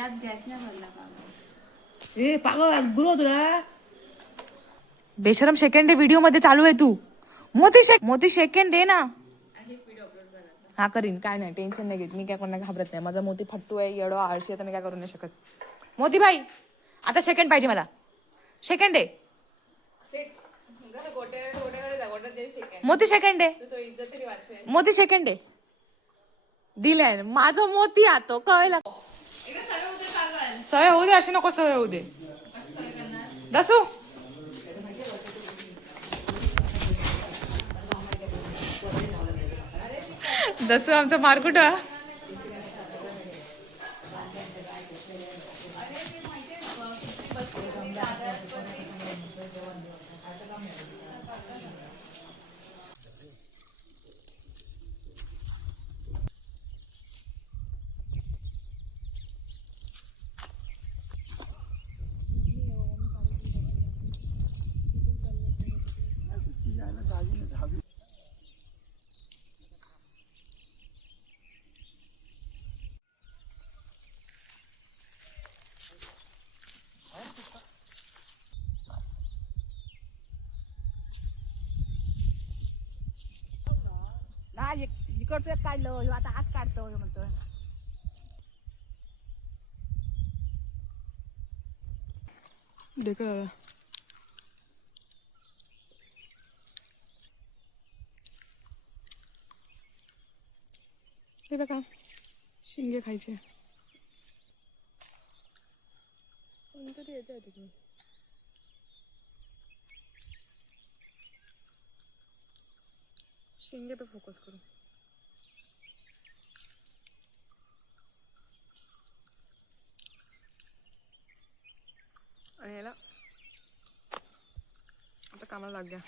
यात गॅस नाही भरला पागल. ए पागल गुरु तुला बेशरम सेकंड व्हिडिओ मध्ये चालू आहे तू. मोती सेकंड दे ना. हा करीन, काय नाही टेन्शन नाही घेत मी, काय कोणाला घाबरत नाही. माझा मोती फट्टू आहे, एवढं आळशी आहे, तर मी काय करू नाही शकत. मोती भाई आता सेकंड पाहिजे मला. सेकंड आहे मोती, सेकंड आहे मोती, सेकंड आहे दिलाय माझं मोती. आता कळलं सवय होऊ दे, अशी नको सवय होऊ दे. दसू दसू आमचा मारकुट. इकडचं एक काढलं, आता आज काढतो म्हणतो. हे बघा शिंगे खायचे. कोणतरी येते तिकडून. शिंगे पे फोकस करू. आणि याला आता कामाला लाग गया.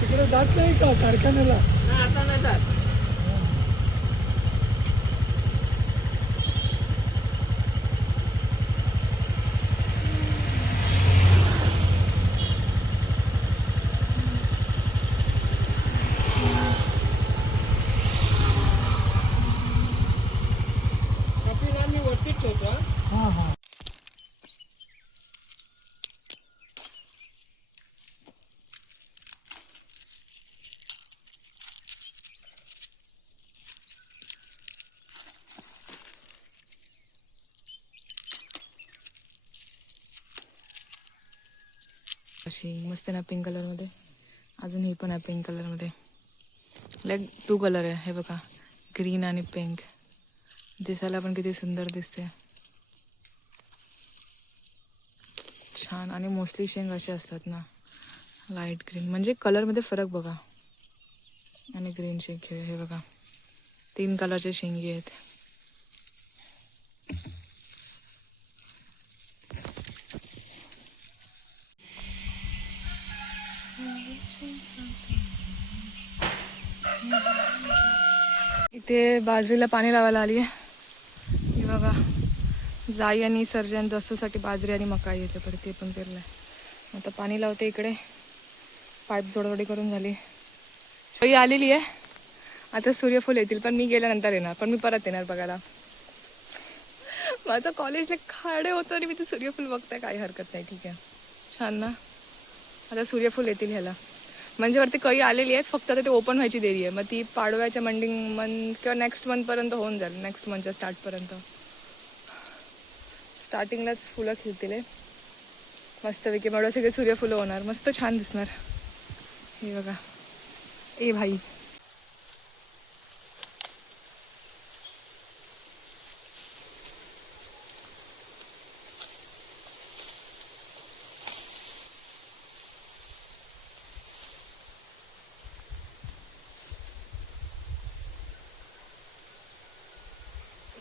तिकडे जात नाही का कारखान्याला? आता नाही जात. मी वरतीच ठेवतो. हा हा अशी मस्त ना पिंक कलर मध्ये. अजून ही पण आहे पिंक कलर मध्ये. लाईक 2 कलर आहे हे बघा, ग्रीन आणि पिंक. दिसायला पण किती सुंदर दिसते, छान. आणि मोस्टली शेंग असे असतात ना लाईट ग्रीन, म्हणजे कलर मध्ये फरक बघा. आणि ग्रीन शेंग हे बघा, 3 कलरचे शेंगे आहेत. इथे बाजरीला पाणी लावायला आली आहे. हे बघा जाई आणि सर्जन दसूसाठी बाजरी आणि मकाई येते, परत ते पण पेरलं आहे. आता पाणी लावते इकडे. पाईप जोडवडी करून झाली, सोयी आलेली आहे. आता सूर्यफूल येतील, पण मी गेल्यानंतर येणार. पण मी परत येणार बघायला. माझं कॉलेजला खाडे होतं आणि मी ते सूर्यफूल बघताय, काही हरकत नाही. ठीक आहे, छान ना. आता सूर्यफूल येतील ह्याला, म्हणजे वरती कळी आलेली आहेत, फक्त आता ते ओपन व्हायची देरी आहे. मग ती पाडव्याच्या मंथ किंवा नेक्स्ट मंथपर्यंत होऊन जाईल. नेक्स्ट मंथच्या स्टार्टपर्यंत. स्टार्टिंगलाच फुलं खिळतील मस्तपैकी. एवढं सगळे सूर्यफुलं होणार, मस्त छान दिसणार. हे बघा ए भाई,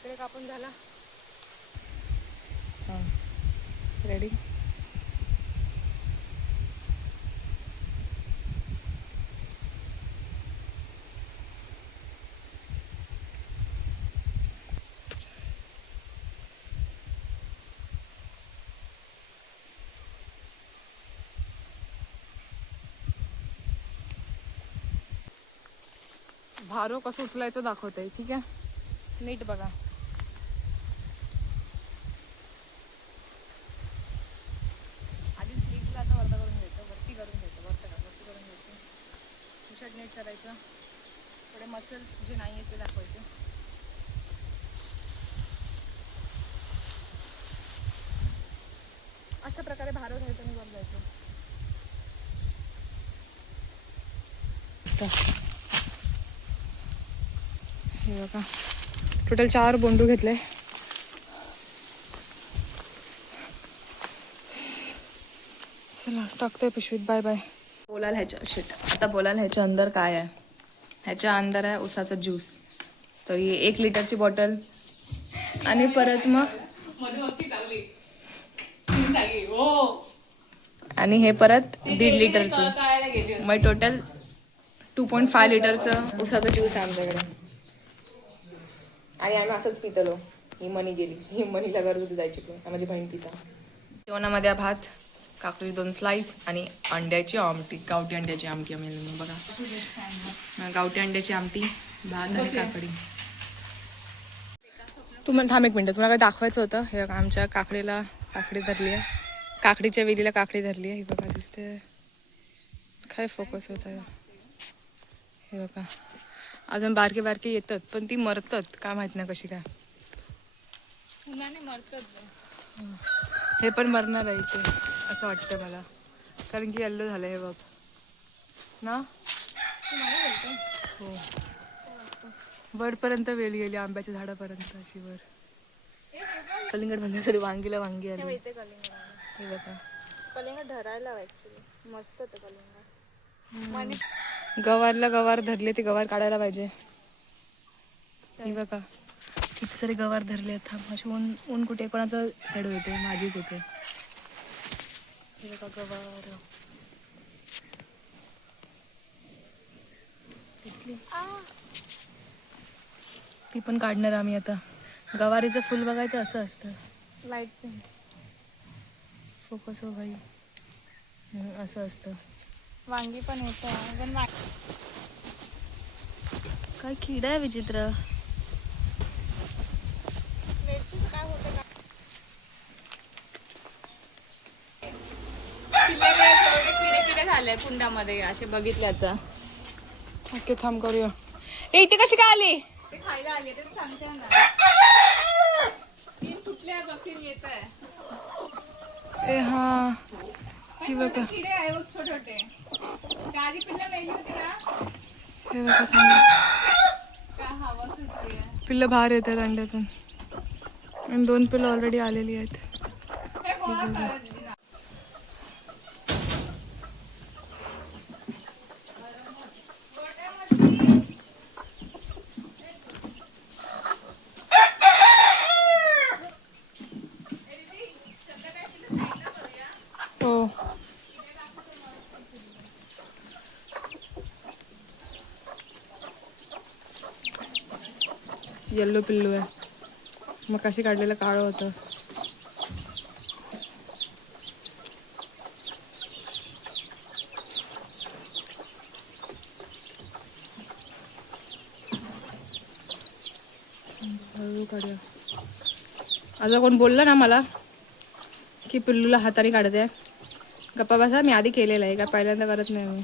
इकडे कापून झाला. हां रेडी. भारो कसं उचलायचं दाखवतंय. ठीक आहे, नीट बघा. आधी स्लीव्हला आता वरता करून घ्यायचं, वरती करून घ्यायचं, वरती करून घ्यायचं. टी शर्ट नीट करायचं. थोडे मसल्स जे नाही आहेत ते दाखवायचे. अशा प्रकारे भारो घ्यायचं आणि वर जायचं. हे बघा, टोटल 4 बोंडू घेतले. चला टाकतोय पिशवीत. Bye bye. बोलायला आता बोलायला ह्याच्या अंदर काय आहे. ह्याच्या अंदर आहे उसाचा ज्यूस. तर ही 1 लिटरची बॉटल आणि परत मग आणि हे परत 1.5 लिटरचं. मग टोटल 2.5 लिटरचं उसाचं ज्यूस आहे आमच्याकडे. आणि आम्ही असंच पितलो. ही मनी गेली, ही मनीला गरज होती जायची पण माझी बहीण पिता. जेवणामध्ये भात, काकडी 2 स्लाइस आणि अंड्याची आमटी, गावठी अंड्याची आमटी आम्ही बघा. गावठी अंड्याची आमटी, भात आणि काकडी. तुम्हाला थांब 1 मिनिट, तुम्हाला काय दाखवायचं होतं. हे बघा, आमच्या काकडीला काकडी धरली आहे. काकडीच्या वेलीला काकडी धरली आहे. हे बघा दिसते काय फोकस होत आहे. हे बघा अजून बारके बारके येतात पण ती मरतात. काय माहित नाही कशी काय उन्हाने मरतात. हे पण मरणार आहे इथे असं वाटतं मला, कारण की येल्लो झालं हे बघ ना. हो, वरपर्यंत वेल गेली आंब्याच्या झाडापर्यंत अशी वर. कलिंगड म्हणण्यासाठी वांगीला वांगी आली. हे बघा कलिंगड धरायला ऍक्च्युली मस्त होतं कलिंगड. गवारला गवार धरले, ते गवार काढायला पाहिजे. हे बघा किती सारे गवार धरले आहेत. अशी ऊन कुठे कोणाचं शेडो येते, माझीच येते. हे बघा गवार दिसली, ती पण काढणार आम्ही आता. गवारीचं फुल बघायचं असं असतं. लाईट पिंक फोकस हो भाई, असं असतं. वांगी पण येतं पण काय किडा आहे विचित्र. काय होतं किडे झाले कुंडामध्ये असे बघितले आता. ओके थांब करूया. ए इथे कशी काय आली. ते खायला आले ते सांगते ना. कुठल्या बघतील येत आहे. ए हा हे बघा किडे आहे बघ छोटे छोटे. गाडी पिल्ला मेली होती ना. हे बघा थांब, काय हवा सुटली आहे. पिल्लं बाहेर येतात अंड्यातून आणि 2 पिल्लं ऑलरेडी आलेली आहेत. हे गोळा करायचं. हो येल्लो पिल्लू आहे. मग कशी काढलेलं काळं होतं. हळू काढूया. असं कोण बोललं ना मला की पिल्लूला हाताने काढते, गप्पा बसा. मी आधी केलेलं आहे, का पहिल्यांदा करत नाही मी.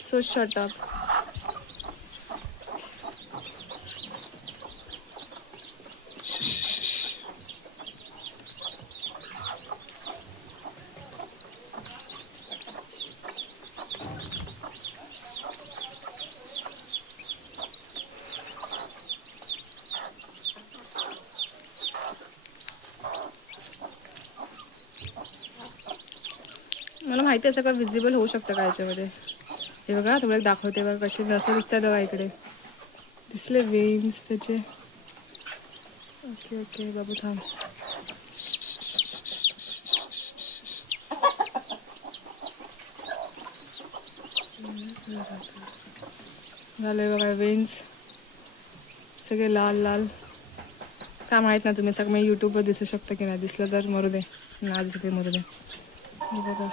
So shut up. मला माहिती आहे सगळं विजिबल होऊ शकतं का याच्यामध्ये. हे बघा तुम्हाला दाखवते बघा कशी नसं दिसत आहे बघा इकडे. दिसले वेन्स त्याचे. ओके ओके बाबू थांब. झाले बघा वेन्स सगळे लाल लाल. काय माहीत ना तुम्ही सगळं यूट्यूबवर दिसू शकतं की नाही. दिसलं तर मरू दे, नाही दिसलं ते मरू दे. हे बघा